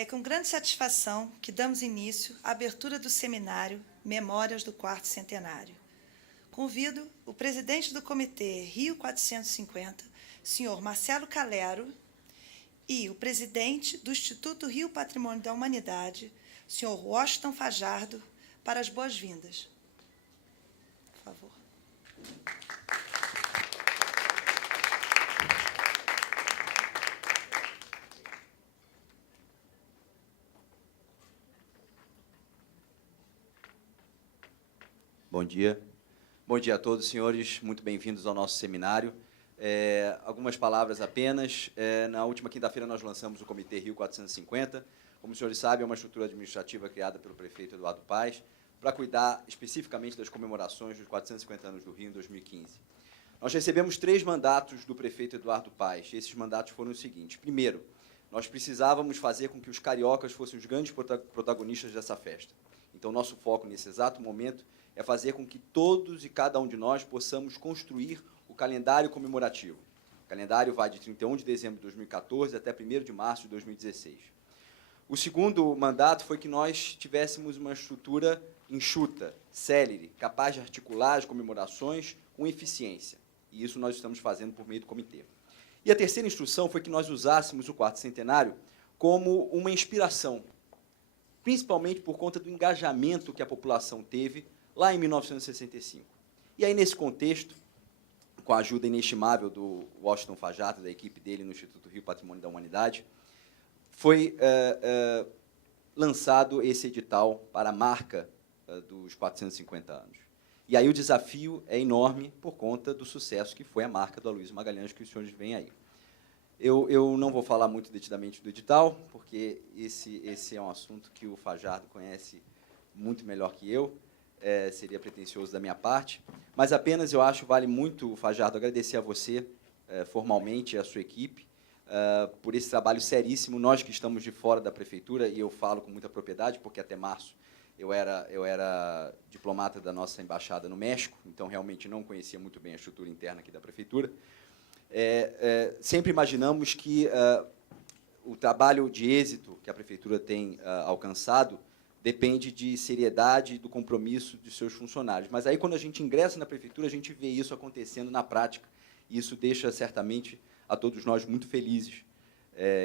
É com grande satisfação que damos início à abertura do seminário Memórias do Quarto Centenário. Convido o presidente do Comitê Rio 450, senhor Marcelo Calero, e o presidente do Instituto Rio Patrimônio da Humanidade, senhor Washington Fajardo, para as boas-vindas. Por favor. Bom dia. Bom dia a todos, senhores. Muito bem-vindos ao nosso seminário. Algumas palavras apenas. Na última quinta-feira, nós lançamos o Comitê Rio 450. Como os senhores sabem, é uma estrutura administrativa criada pelo prefeito Eduardo Paes para cuidar especificamente das comemorações dos 450 anos do Rio em 2015. Nós recebemos 3 mandatos do prefeito Eduardo Paes. Esses mandatos foram os seguintes. Primeiro, nós precisávamos fazer com que os cariocas fossem os grandes protagonistas dessa festa. Então, nosso foco nesse exato momento é fazer com que todos e cada um de nós possamos construir o calendário comemorativo. O calendário vai de 31 de dezembro de 2014 até 1º de março de 2016. O segundo mandato foi que nós tivéssemos uma estrutura enxuta, célere, capaz de articular as comemorações com eficiência. E isso nós estamos fazendo por meio do comitê. E a terceira instrução foi que nós usássemos o quarto centenário como uma inspiração, principalmente por conta do engajamento que a população teve lá em 1965. E aí, nesse contexto, com a ajuda inestimável do Washington Fajardo, da equipe dele no Instituto Rio Patrimônio da Humanidade, foi lançado esse edital para a marca dos 450 anos. E aí o desafio é enorme por conta do sucesso que foi a marca do Aloysio Magalhães, que os senhores veem aí. Eu não vou falar muito detidamente do edital, porque esse é um assunto que o Fajardo conhece muito melhor que eu, seria pretensioso da minha parte, mas apenas eu acho vale muito, Fajardo, agradecer a você formalmente, a sua equipe, por esse trabalho seríssimo. Nós que estamos de fora da prefeitura, e eu falo com muita propriedade, porque até março eu era diplomata da nossa embaixada no México, então realmente não conhecia muito bem a estrutura interna aqui da prefeitura. Sempre imaginamos que o trabalho de êxito que a prefeitura tem alcançado depende de seriedade e do compromisso de seus funcionários. Mas aí, quando a gente ingressa na prefeitura, a gente vê isso acontecendo na prática, e isso deixa, certamente, a todos nós muito felizes.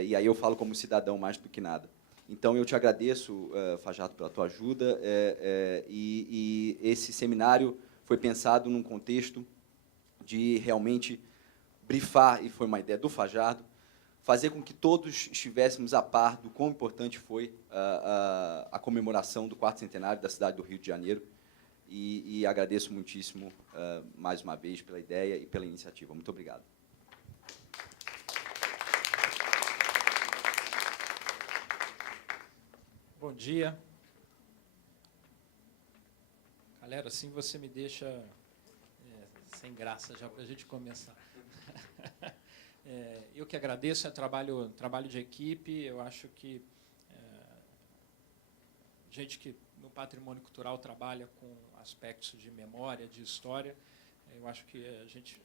E aí eu falo como cidadão mais do que nada. Então, eu te agradeço, Fajardo, pela tua ajuda, e esse seminário foi pensado num contexto de realmente brifar, e foi uma ideia do Fajardo, fazer com que todos estivéssemos a par do quão importante foi a comemoração do quarto centenário da cidade do Rio de Janeiro, e agradeço muitíssimo, mais uma vez, pela ideia e pela iniciativa. Muito obrigado. Bom dia. Galera, assim você me deixa sem graça já para a gente começar. Eu que agradeço, é trabalho de equipe. Eu acho que gente que no patrimônio cultural trabalha com aspectos de memória, de história, eu acho que a gente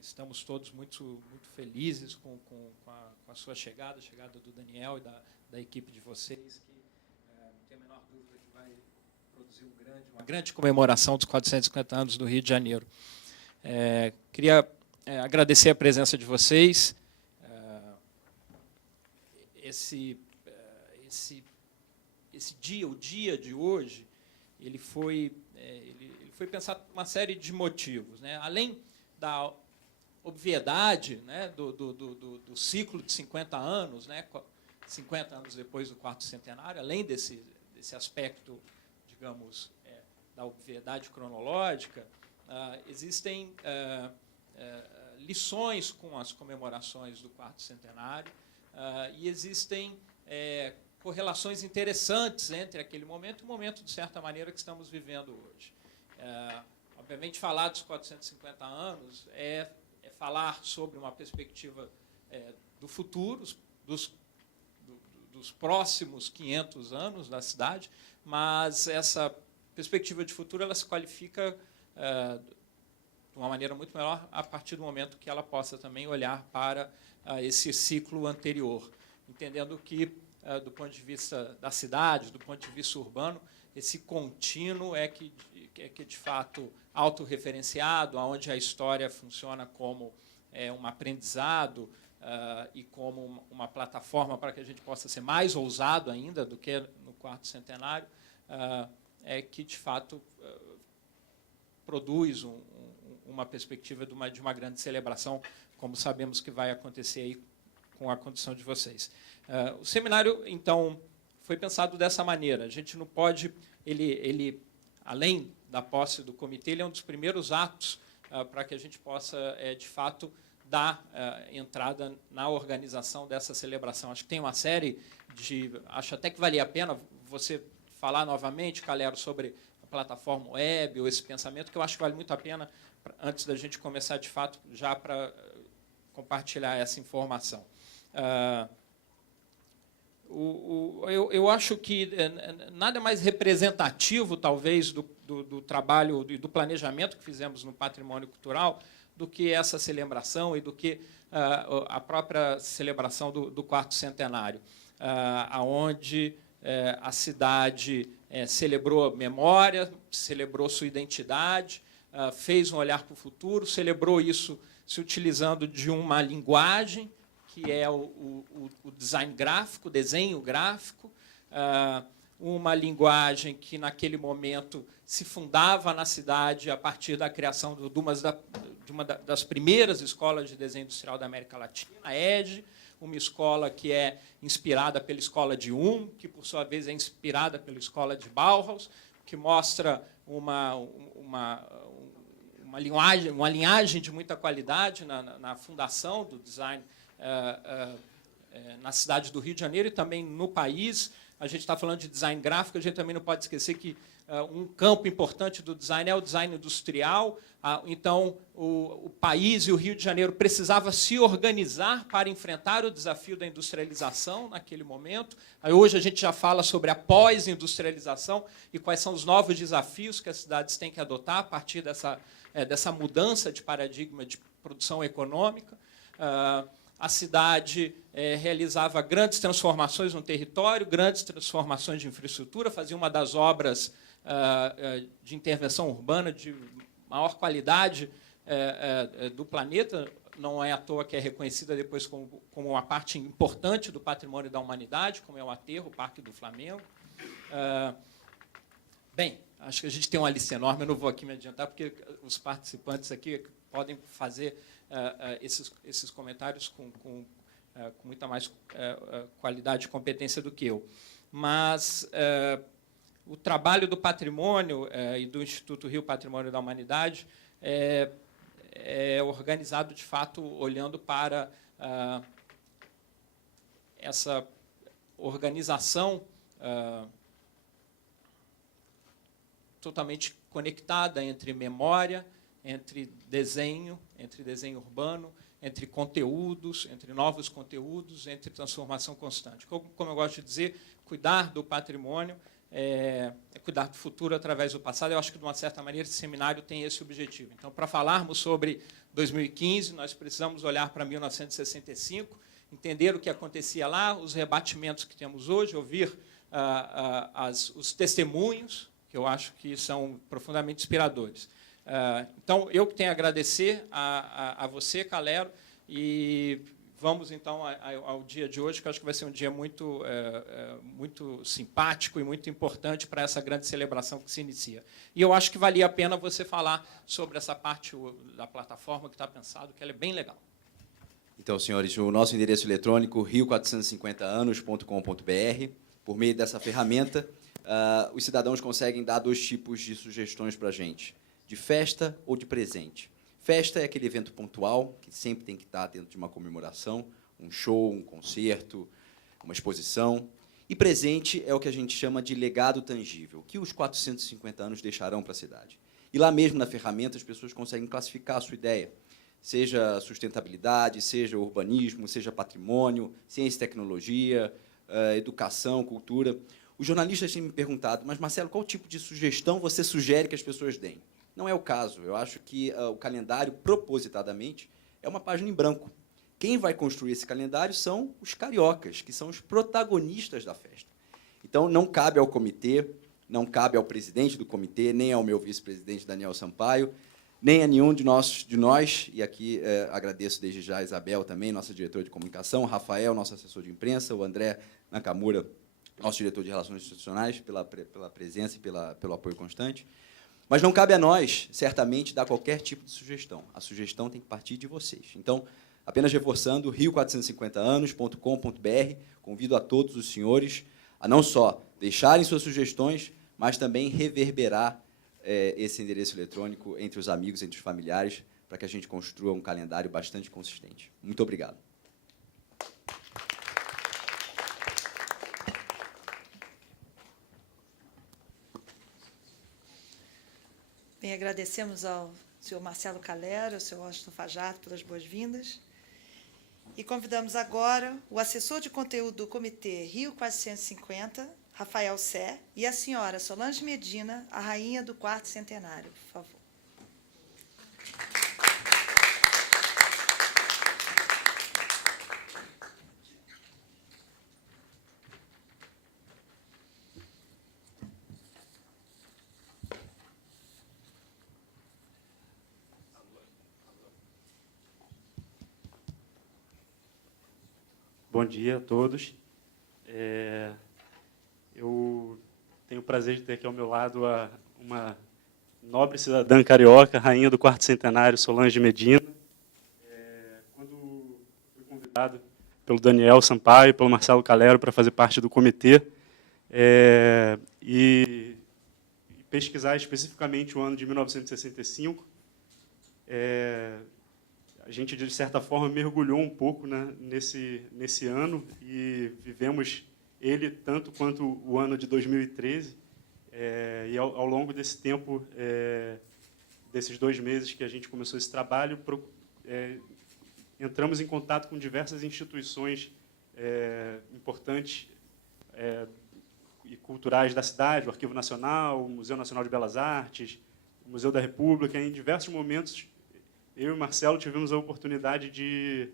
estamos todos muito felizes com a sua chegada, a chegada do Daniel e da equipe de vocês, que não tem a menor dúvida que vai produzir uma grande comemoração dos 450 anos do Rio de Janeiro. Queria agradecer a presença de vocês. Esse dia, o dia de hoje, ele foi pensado por uma série de motivos, né? Além da obviedade, né, do ciclo de 50 anos, né, 50 anos depois do quarto centenário, além desse aspecto, digamos, da obviedade cronológica, existem lições com as comemorações do quarto centenário, e existem correlações interessantes entre aquele momento e o momento, de certa maneira, que estamos vivendo hoje. Obviamente, falar dos 450 anos é falar sobre uma perspectiva do futuro, dos próximos 500 anos da cidade, mas essa perspectiva de futuro ela se qualifica de uma maneira muito melhor a partir do momento que ela possa também olhar para esse ciclo anterior, entendendo que do ponto de vista da cidade, do ponto de vista urbano, esse contínuo é que de fato, autorreferenciado, onde a história funciona como um aprendizado e como uma plataforma para que a gente possa ser mais ousado ainda do que no quarto centenário, é que, de fato, produz uma perspectiva de uma grande celebração, como sabemos que vai acontecer aí com a condição de vocês. O seminário, então, foi pensado dessa maneira. A gente não pode... Ele além da posse do comitê, ele é um dos primeiros atos para que a gente possa, de fato, dar entrada na organização dessa celebração. Acho que tem uma série de... Acho até que valia a pena você falar novamente, Calero, sobre a plataforma web, ou esse pensamento, que eu acho que vale muito a pena, antes da gente começar, de fato, já para compartilhar essa informação. Eu acho que nada mais representativo, talvez, do trabalho e do planejamento que fizemos no patrimônio cultural do que essa celebração e do que a própria celebração do quarto centenário, onde a cidade celebrou memória, celebrou sua identidade, fez um olhar para o futuro, celebrou isso se utilizando de uma linguagem, que é o design gráfico, o desenho gráfico, uma linguagem que, naquele momento, se fundava na cidade a partir da criação de uma das primeiras escolas de desenho industrial da América Latina, a EDGE, uma escola que é inspirada pela escola de que, por sua vez, é inspirada pela escola de Bauhaus, que mostra uma linhagem de muita qualidade na fundação do design na cidade do Rio de Janeiro e também no país. A gente está falando de design gráfico, a gente também não pode esquecer que um campo importante do design é o design industrial. Então, o país e o Rio de Janeiro precisavam se organizar para enfrentar o desafio da industrialização naquele momento. Hoje a gente já fala sobre a pós-industrialização e quais são os novos desafios que as cidades têm que adotar a partir dessa mudança de paradigma de produção econômica. A cidade realizava grandes transformações no território, grandes transformações de infraestrutura, fazia uma das obras de intervenção urbana de maior qualidade do planeta, não é à toa que é reconhecida depois como uma parte importante do patrimônio da humanidade, como é o Aterro, o Parque do Flamengo. Bem, acho que a gente tem uma lista enorme, eu não vou aqui me adiantar, porque os participantes aqui podem fazer esses comentários com muita mais qualidade e competência do que eu. Mas o trabalho do patrimônio e do Instituto Rio Patrimônio da Humanidade é organizado, de fato, olhando para essa organização totalmente conectada entre memória, entre desenho urbano, entre conteúdos, entre novos conteúdos, entre transformação constante. Como eu gosto de dizer, cuidar do patrimônio é cuidar do futuro através do passado. Eu acho que, de uma certa maneira, esse seminário tem esse objetivo. Então, para falarmos sobre 2015, nós precisamos olhar para 1965, entender o que acontecia lá, os rebatimentos que temos hoje, ouvir os testemunhos, que eu acho que são profundamente inspiradores. Então, eu que tenho a agradecer a você, Calero, e vamos, então, ao dia de hoje, que eu acho que vai ser um dia muito simpático e muito importante para essa grande celebração que se inicia. E eu acho que valia a pena você falar sobre essa parte da plataforma que está pensado, que ela é bem legal. Então, senhores, o nosso endereço eletrônico, rio450anos.com.br. Por meio dessa ferramenta, os cidadãos conseguem dar 2 tipos de sugestões para a gente: de festa ou de presente. Festa é aquele evento pontual, que sempre tem que estar dentro de uma comemoração, um show, um concerto, uma exposição. E presente é o que a gente chama de legado tangível, o que os 450 anos deixarão para a cidade. E lá mesmo na ferramenta as pessoas conseguem classificar a sua ideia, seja sustentabilidade, seja urbanismo, seja patrimônio, ciência e tecnologia, educação, cultura. Os jornalistas têm me perguntado, mas, Marcelo, qual tipo de sugestão você sugere que as pessoas deem? Não é o caso. Eu acho que o calendário, propositadamente, é uma página em branco. quem vai construir esse calendário são os cariocas, que são os protagonistas da festa. Então, não cabe ao comitê, não cabe ao presidente do comitê, nem ao meu vice-presidente, Daniel Sampaio, nem a nenhum de nós, e aqui agradeço desde já a Isabel também, nossa diretora de comunicação, o Rafael, nosso assessor de imprensa, o André Nakamura, nosso diretor de relações institucionais, pela presença e pelo apoio constante. Mas não cabe a nós, certamente, dar qualquer tipo de sugestão. A sugestão tem que partir de vocês. Então, apenas reforçando, rio450anos.com.br, convido a todos os senhores a não só deixarem suas sugestões, mas também reverberar esse endereço eletrônico entre os amigos, entre os familiares, para que a gente construa um calendário bastante consistente. Muito obrigado. Bem, agradecemos ao senhor Marcelo Calero, ao senhor Washington Fajardo pelas boas-vindas. E convidamos agora o assessor de conteúdo do Comitê Rio 450, Rafael Sé, e a senhora Solange Medina, a rainha do quarto centenário, por favor. Bom dia a todos. Eu tenho o prazer de ter aqui ao meu lado uma nobre cidadã carioca, rainha do quarto centenário, Solange Medina. Quando fui convidado pelo Daniel Sampaio e pelo Marcelo Calero para fazer parte do comitê e pesquisar especificamente o ano de 1965, a gente, de certa forma, mergulhou um pouco, né, nesse ano e vivemos ele tanto quanto o ano de 2013. E, ao longo desse tempo, desses 2 meses que a gente começou esse trabalho, entramos em contato com diversas instituições importantes e culturais da cidade, o Arquivo Nacional, o Museu Nacional de Belas Artes, o Museu da República. Em diversos momentos, eu e o Marcelo tivemos a oportunidade de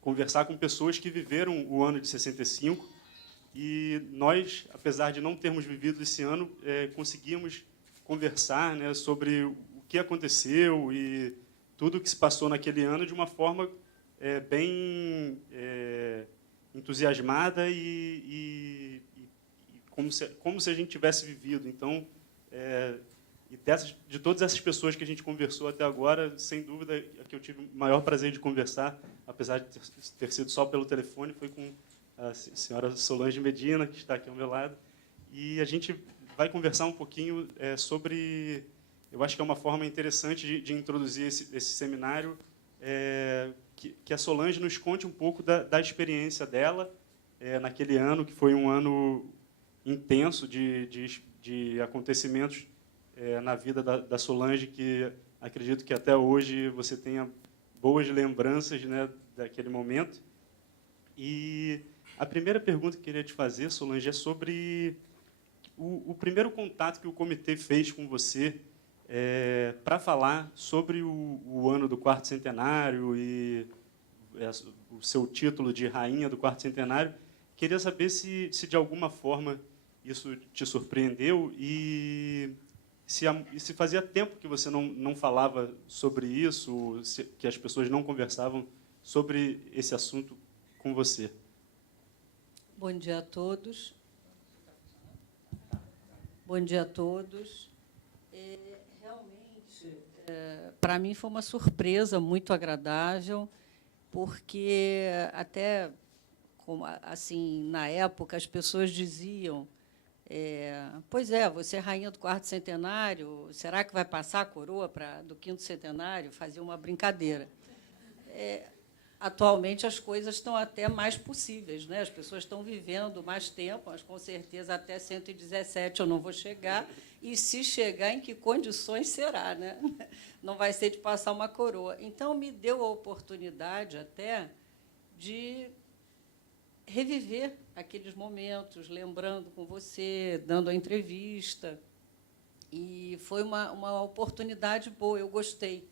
conversar com pessoas que viveram o ano de 65, e nós, apesar de não termos vivido esse ano, conseguimos conversar, né, sobre o que aconteceu e tudo o que se passou naquele ano de uma forma bem entusiasmada e como se a gente tivesse vivido. Então, de todas essas pessoas que a gente conversou até agora, sem dúvida, a que eu tive o maior prazer de conversar, apesar de ter sido só pelo telefone, foi com a senhora Solange Medina, que está aqui ao meu lado. E a gente vai conversar um pouquinho sobre... Eu acho que é uma forma interessante de introduzir esse seminário, que a Solange nos conte um pouco da experiência dela naquele ano, que foi um ano intenso de acontecimentos na vida da Solange, que acredito que até hoje você tenha boas lembranças, né, daquele momento. E a primeira pergunta que eu queria te fazer, Solange, é sobre o primeiro contato que o comitê fez com você para falar sobre o ano do quarto centenário e o seu título de rainha do quarto centenário. Queria saber se de alguma forma isso te surpreendeu e se fazia tempo que você não falava sobre isso, que as pessoas não conversavam sobre esse assunto com você. Bom dia a todos. Bom dia a todos. Realmente, para mim foi uma surpresa muito agradável, porque até assim, na época as pessoas diziam: pois você é rainha do quarto centenário, será que vai passar a coroa do quinto centenário? Fazia uma brincadeira. Atualmente, as coisas estão até mais possíveis, né? As pessoas estão vivendo mais tempo, mas, com certeza, até 117 eu não vou chegar, e, se chegar, em que condições será, né? Não vai ser de passar uma coroa. Então, me deu a oportunidade, até, de reviver aqueles momentos, lembrando com você, dando a entrevista. E foi uma oportunidade boa, eu gostei.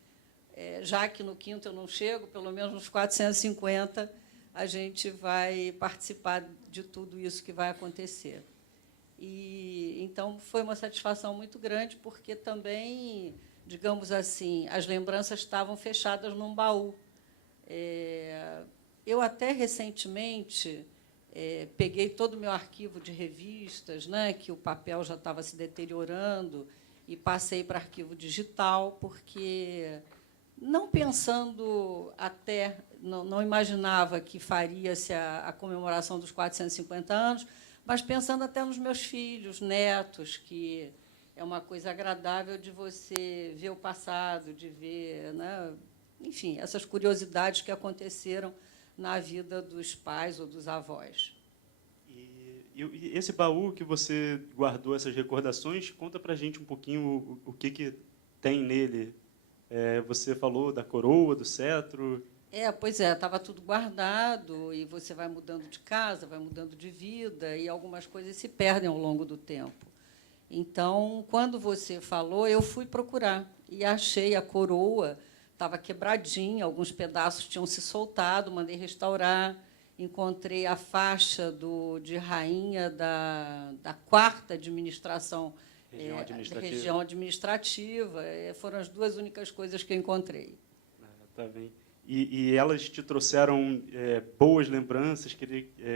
já que no quinto eu não chego, pelo menos nos 450 a gente vai participar de tudo isso que vai acontecer. E, então, foi uma satisfação muito grande, porque também, digamos assim, as lembranças estavam fechadas num baú. Eu até recentemente peguei todo o meu arquivo de revistas, né, que o papel já estava se deteriorando, e passei para arquivo digital, porque, não pensando até, não imaginava que faria-se a comemoração dos 450 anos, mas pensando até nos meus filhos, netos, que é uma coisa agradável de você ver o passado, de ver, né, enfim, essas curiosidades que aconteceram na vida dos pais ou dos avós. E esse baú que você guardou, essas recordações, conta para a gente um pouquinho o que tem nele. Você falou da coroa, do cetro. Pois é, estava tudo guardado, e você vai mudando de casa, vai mudando de vida, e algumas coisas se perdem ao longo do tempo. Então, quando você falou, eu fui procurar, e achei a coroa, estava quebradinha, alguns pedaços tinham se soltado, mandei restaurar, encontrei a faixa de rainha da quarta administração, região administrativa. Foram as duas únicas coisas que eu encontrei. Tá bem. E elas te trouxeram boas lembranças?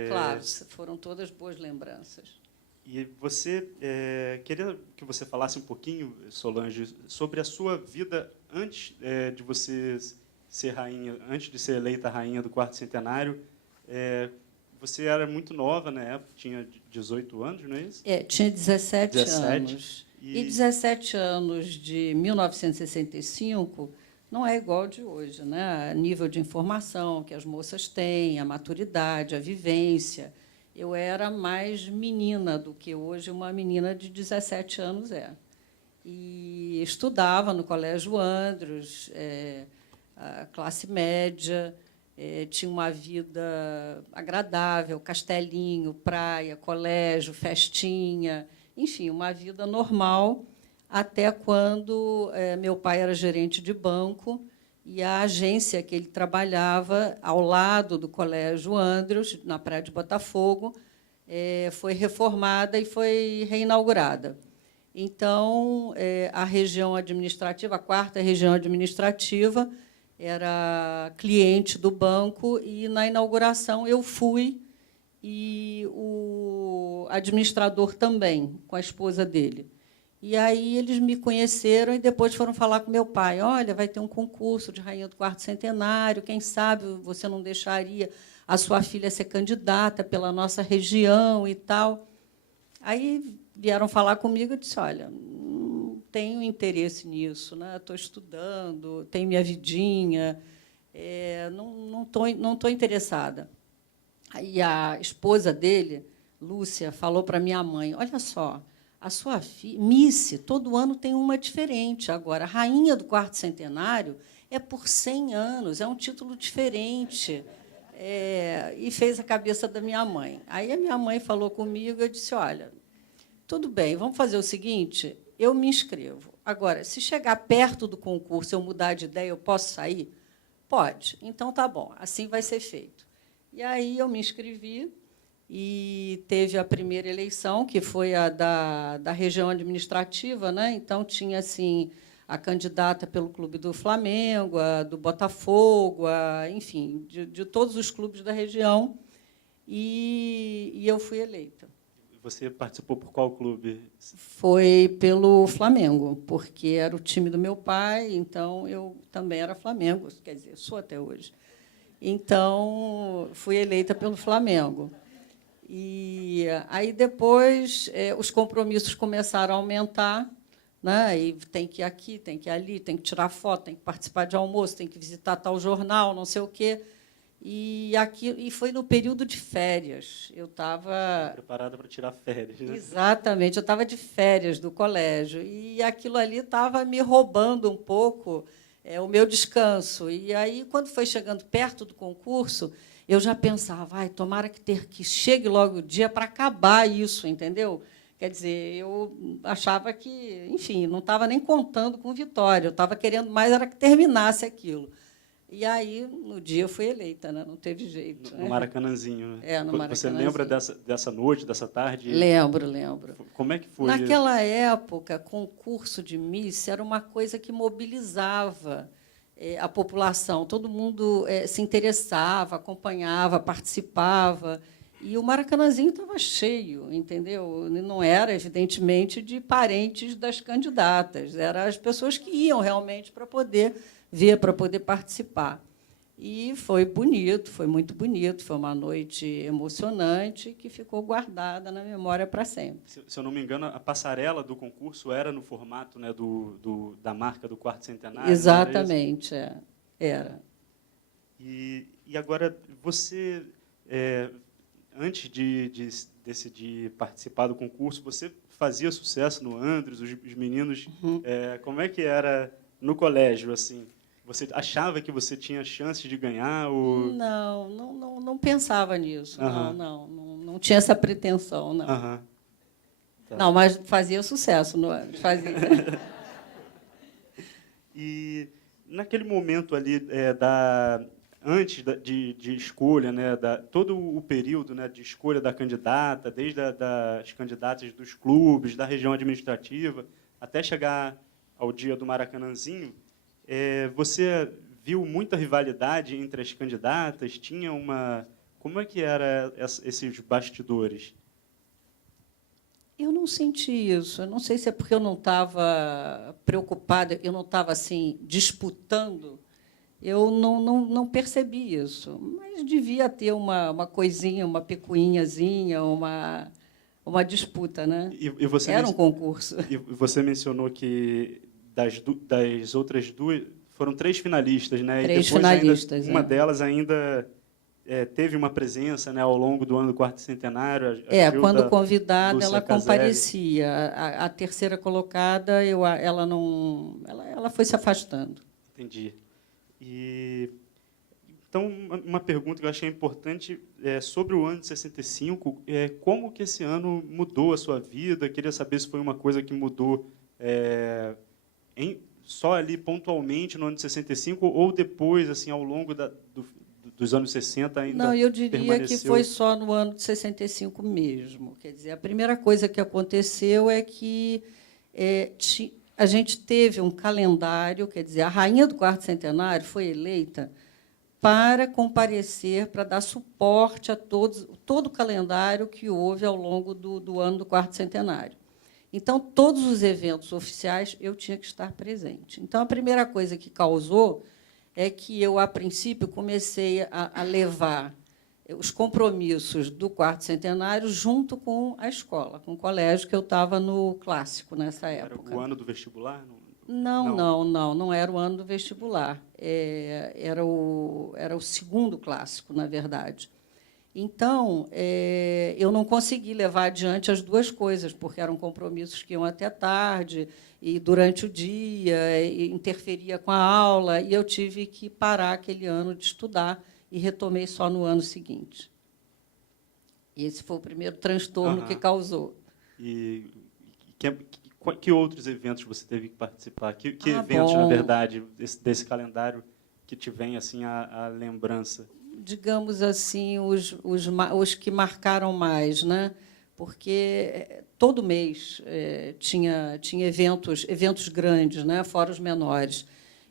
Claro, foram todas boas lembranças. E você queria que você falasse um pouquinho, Solange, sobre a sua vida antes de você ser rainha, antes de ser eleita rainha do quarto centenário. Você era muito nova na época, tinha 18 anos, não é isso? Tinha 17 anos. E 17 anos de 1965 não é igual ao de hoje, né? Nível de informação que as moças têm, a maturidade, a vivência. Eu era mais menina do que hoje uma menina de 17 anos é. E estudava no Colégio Andros, a classe média, tinha uma vida agradável, castelinho, praia, colégio, festinha, enfim, uma vida normal, até quando meu pai era gerente de banco, e a agência que ele trabalhava, ao lado do Colégio Andros, na Praia de Botafogo, foi reformada e foi reinaugurada. Então, a região administrativa, a quarta região administrativa, era cliente do banco, e, na inauguração, eu fui, e o administrador também, com a esposa dele. E aí eles me conheceram e depois foram falar com meu pai. Olha, vai ter um concurso de rainha do quarto centenário, quem sabe você não deixaria a sua filha ser candidata pela nossa região e tal. Aí vieram falar comigo e disse, olha, não tenho interesse nisso, né? Estou estudando, tenho minha vidinha, não estou interessada. Aí a esposa dele, Lúcia, falou para minha mãe, olha só, a sua filha, Missy, todo ano tem uma diferente. Agora, rainha do quarto centenário é por 100 anos, é um título diferente. E fez a cabeça da minha mãe. Aí a minha mãe falou comigo, eu disse, olha, tudo bem, vamos fazer o seguinte, eu me inscrevo. Agora, se chegar perto do concurso, eu mudar de ideia, eu posso sair? Pode. Então, tá bom, assim vai ser feito. E aí eu me inscrevi, e teve a primeira eleição, que foi a da região administrativa, né? Então, tinha assim, a candidata pelo Clube do Flamengo, a do Botafogo, enfim, de todos os clubes da região, e eu fui eleita. Você participou por qual clube? Foi pelo Flamengo, porque era o time do meu pai, então eu também era Flamengo, quer dizer, sou até hoje. Então, fui eleita pelo Flamengo. E aí, depois, os compromissos começaram a aumentar, né? E tem que ir aqui, tem que ir ali, tem que tirar foto, tem que participar de almoço, tem que visitar tal jornal, não sei o quê. E foi no período de férias. Eu estava... Preparada para tirar férias, né? Exatamente, eu estava de férias do colégio. E aquilo ali estava me roubando um pouco o meu descanso. E aí, quando foi chegando perto do concurso, eu já pensava, tomara que chegue logo o dia para acabar isso, entendeu? Quer dizer, eu achava que, enfim, não estava nem contando com vitória, eu estava querendo mais era que terminasse aquilo. E aí, no dia, eu fui eleita, né? Não teve jeito. No Maracanãzinho, né? É, no Você Maracanãzinho. lembra dessa noite, dessa tarde? Lembro. Como é que foi? Naquela época, concurso de Miss era uma coisa que mobilizava a população. Todo mundo se interessava, acompanhava, participava. E o Maracanãzinho estava cheio, entendeu? Não era, evidentemente, de parentes das candidatas. Eram as pessoas que iam realmente para poder ver, para poder participar. E foi bonito, foi muito bonito, foi uma noite emocionante que ficou guardada na memória para sempre. Se eu não me engano, a passarela do concurso era no formato, né, da marca do quarto centenário. Exatamente, era. E agora, você, antes de decidir participar do concurso, você fazia sucesso no Andres, os meninos, como é que era no colégio, assim? Você achava que você tinha chance de ganhar? Ou... Não pensava nisso. Uhum. Não tinha essa pretensão, não. Uhum. Tá. Não, mas fazia sucesso. Fazia. E, naquele momento ali, antes de escolha, né, todo o período, né, de escolha da candidata, desde das candidatas dos clubes, da região administrativa, até chegar ao dia do Maracanãzinho, você viu muita rivalidade entre as candidatas? Tinha uma... Como é que eram esses bastidores? Eu não senti isso. Eu não sei se é porque eu não estava preocupada, eu não estava assim disputando. Eu não percebi isso. Mas devia ter uma coisinha, uma picuinhazinha, uma disputa, né? Era um concurso. E você mencionou que das outras duas, foram 3 finalistas, né? Três e depois finalistas. Uma delas ainda teve uma presença, né, ao longo do ano do quarto centenário. Quando convidada, Lúcia ela Caselli. comparecia. A terceira colocada, ela foi se afastando. Entendi. Então, uma pergunta que eu achei importante sobre o ano de 65, como que esse ano mudou a sua vida? Queria saber se foi uma coisa que mudou só ali pontualmente no ano de 65 ou depois, assim, ao longo dos anos 60 ainda Não, eu diria permaneceu... que foi só no ano de 65 mesmo. Quer dizer, a primeira coisa que aconteceu é que a gente teve um calendário, quer dizer, a rainha do quarto centenário foi eleita para comparecer, para dar suporte a todo o calendário que houve ao longo do ano do quarto centenário. Então, todos os eventos oficiais eu tinha que estar presente. Então, a primeira coisa que causou é que eu, a princípio, comecei a levar os compromissos do quarto centenário junto com a escola, com o colégio, que eu estava no clássico nessa época. Era o ano do vestibular? Não era o ano do vestibular. Era o segundo clássico, na verdade. Então, eu não consegui levar adiante as duas coisas, porque eram compromissos que iam até tarde, e durante o dia, e interferia com a aula, e eu tive que parar aquele ano de estudar e retomei só no ano seguinte. E esse foi o primeiro transtorno que causou. E que outros eventos você teve que participar? Que eventos, na verdade, desse calendário que te vem assim, a lembrança? Digamos assim, os que marcaram mais, né? Porque todo mês tinha eventos grandes, né? Fora os menores.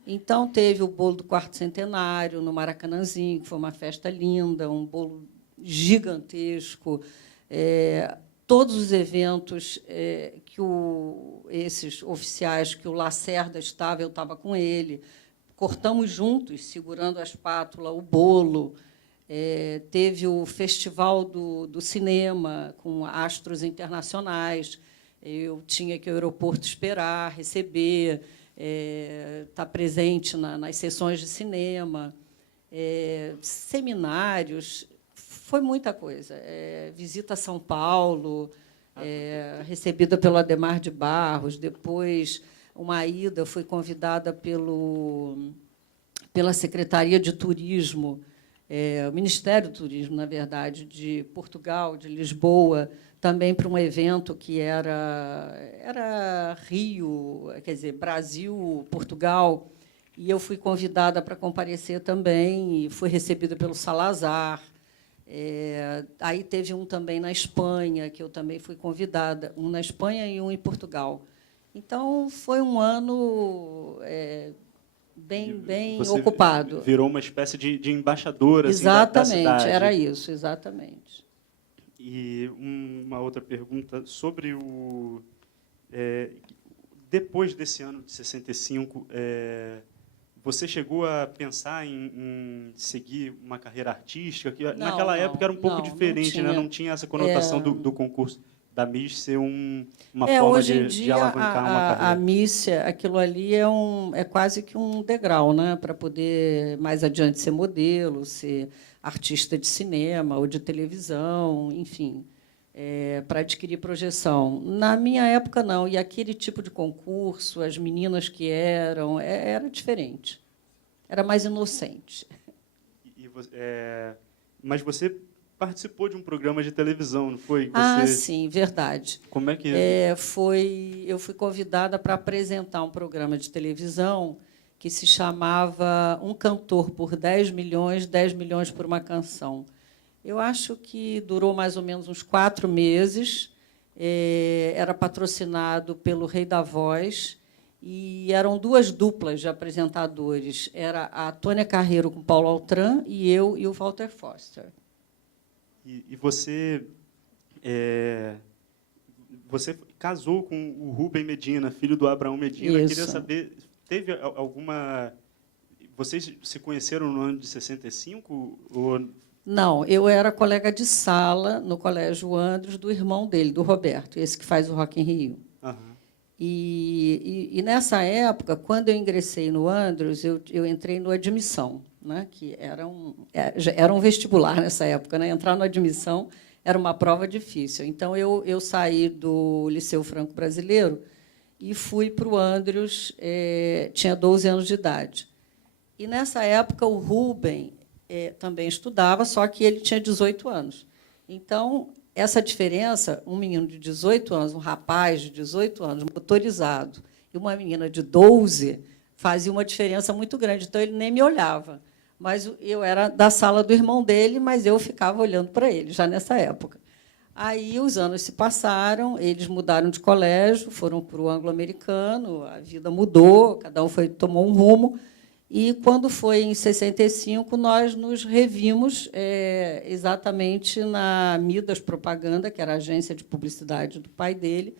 Então, teve o bolo do quarto centenário no Maracanãzinho, que foi uma festa linda, um bolo gigantesco. Todos os eventos que esses oficiais, que o Lacerda estava, eu estava com ele, cortamos juntos, segurando a espátula, o bolo. Teve o Festival do Cinema, com astros internacionais. Eu tinha que ir ao aeroporto esperar, receber, estar presente nas sessões de cinema, seminários, foi muita coisa. Visita a São Paulo, recebida pelo Adhemar de Barros, depois uma ida, fui convidada pela Secretaria de Turismo, o Ministério do Turismo, na verdade, de Portugal, de Lisboa, também para um evento que era Rio, quer dizer, Brasil, Portugal, e eu fui convidada para comparecer também, e fui recebida pelo Salazar. Aí teve um também na Espanha, que eu também fui convidada, um na Espanha e um em Portugal. Então, foi um ano bem Você ocupado. virou uma espécie de embaixadora, assim, Exatamente, da cidade. era isso, exatamente. E uma outra pergunta sobre depois desse ano de 65, você chegou a pensar em seguir uma carreira artística? Que naquela época era um pouco diferente, né? Não tinha essa conotação do concurso da Miss ser uma forma hoje em dia, de alavancar uma carreira. a Miss, aquilo ali é quase que um degrau, né, para poder mais adiante ser modelo, ser artista de cinema ou de televisão, enfim, para adquirir projeção. Na minha época, não. E aquele tipo de concurso, as meninas que era diferente. Era mais inocente. Mas você participou de um programa de televisão, não foi? Sim, verdade. Como é que... eu fui convidada para apresentar um programa de televisão que se chamava Um Cantor por 10 milhões por uma canção. Eu acho que durou mais ou menos uns 4 meses, era patrocinado pelo Rei da Voz, e eram 2 duplas de apresentadores. Era a Tônia Carreiro com Paulo Altran e eu e o Walter Foster. E você casou com o Rubem Medina, filho do Abraão Medina. Isso. Queria saber, teve alguma... Vocês se conheceram no ano de 65? Ou... Não, eu era colega de sala no Colégio Andros do irmão dele, do Roberto, esse que faz o Rock in Rio. Uhum. E nessa época, quando eu ingressei no Andros, eu entrei no Admissão, né, que era um vestibular nessa época. Né? Entrar no Admissão era uma prova difícil. Então, eu saí do Liceu Franco Brasileiro e fui para o Andros, tinha 12 anos de idade. E, nessa época, o Rubem também estudava, só que ele tinha 18 anos. Então, essa diferença, um menino de 18 anos, um rapaz de 18 anos, motorizado, e uma menina de 12, fazia uma diferença muito grande. Então, ele nem me olhava. Mas eu era da sala do irmão dele, mas eu ficava olhando para ele, já nessa época. Aí, os anos se passaram, eles mudaram de colégio, foram para o anglo-americano, a vida mudou, cada um tomou um rumo. E, quando foi em 65, nós nos revimos exatamente na Midas Propaganda, que era a agência de publicidade do pai dele,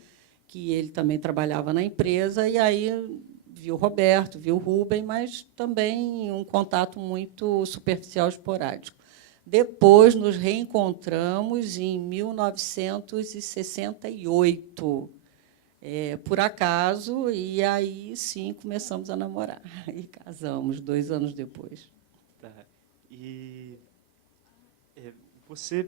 que ele também trabalhava na empresa, e aí viu o Roberto, viu o Rubem, mas também um contato muito superficial, esporádico. Depois nos reencontramos em 1968, por acaso, e aí sim começamos a namorar e casamos 2 anos depois. Tá. E você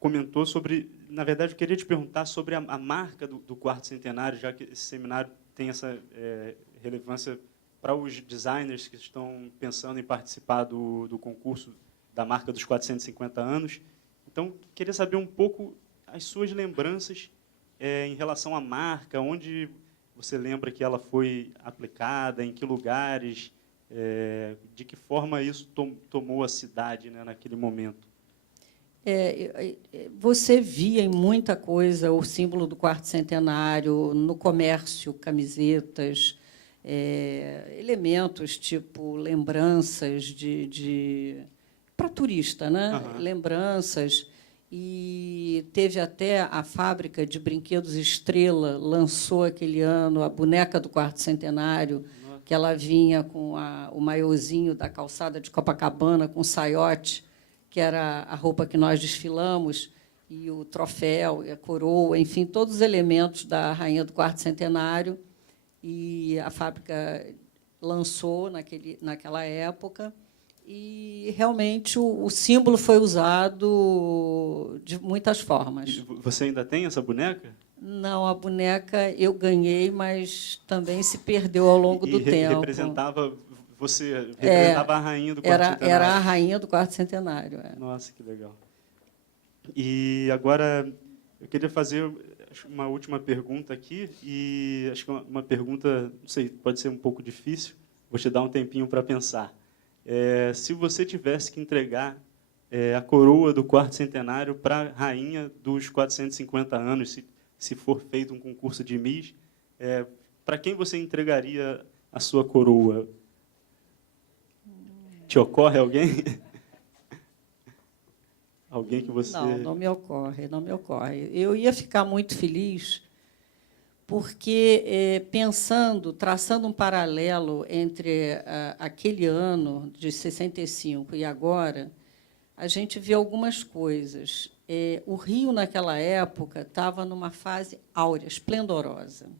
comentou sobre... Na verdade, eu queria te perguntar sobre a marca do quarto centenário, já que esse seminário tem essa relevância para os designers que estão pensando em participar do concurso da marca dos 450 anos. Então, queria saber um pouco as suas lembranças em relação à marca, onde você lembra que ela foi aplicada, em que lugares, de que forma isso tomou a cidade, né, naquele momento. Você via em muita coisa o símbolo do quarto centenário, no comércio, camisetas, elementos tipo lembranças para turista, né? Uhum. Lembranças. E teve até a fábrica de brinquedos Estrela, lançou aquele ano a boneca do quarto centenário, que ela vinha com o maiôzinho da calçada de Copacabana, com o saiote, que era a roupa que nós desfilamos, e o troféu, e a coroa, enfim, todos os elementos da rainha do quarto centenário. E a fábrica lançou naquela época. E, realmente, o símbolo foi usado de muitas formas. E você ainda tem essa boneca? Não, a boneca eu ganhei, mas também se perdeu ao longo do tempo. Você representava a rainha do quarto centenário. Era a rainha do quarto centenário. Nossa, que legal. E agora eu queria fazer uma última pergunta aqui, e acho que uma pergunta, não sei, pode ser um pouco difícil, vou te dar um tempinho para pensar. Se você tivesse que entregar a coroa do quarto centenário para a rainha dos 450 anos, se for feito um concurso de Miss, para quem você entregaria a sua coroa? Te ocorre alguém? Alguém que você... Não me ocorre, não me ocorre. Eu ia ficar muito feliz porque, traçando um paralelo entre aquele ano de 65 e agora, a gente vê algumas coisas. O Rio, naquela época, estava numa fase áurea, esplendorosa.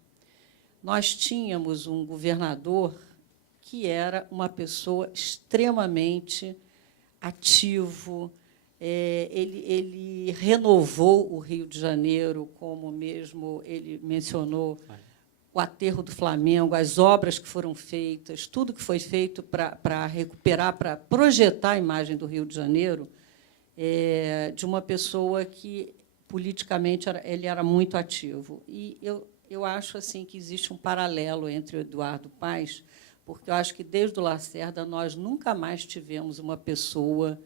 Nós tínhamos um governador que era uma pessoa extremamente ativo. Ele renovou o Rio de Janeiro, como mesmo ele mencionou, o aterro do Flamengo, as obras que foram feitas, tudo que foi feito para recuperar, para projetar a imagem do Rio de Janeiro, de uma pessoa que, politicamente, ele era muito ativo. E eu acho assim que existe um paralelo entre o Eduardo Paes, porque eu acho que, desde o Lacerda, nós nunca mais tivemos uma pessoa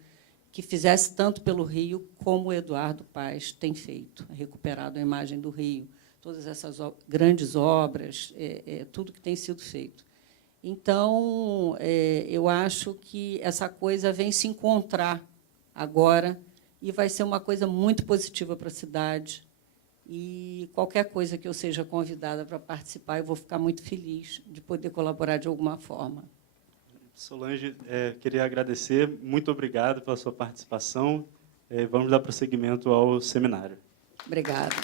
que fizesse tanto pelo Rio como o Eduardo Paes tem feito, recuperado a imagem do Rio, todas essas grandes obras, tudo que tem sido feito. Então, eu acho que essa coisa vem se encontrar agora e vai ser uma coisa muito positiva para a cidade. E qualquer coisa que eu seja convidada para participar, eu vou ficar muito feliz de poder colaborar de alguma forma. Solange, queria agradecer. Muito obrigado pela sua participação. Vamos dar prosseguimento ao seminário. Obrigada.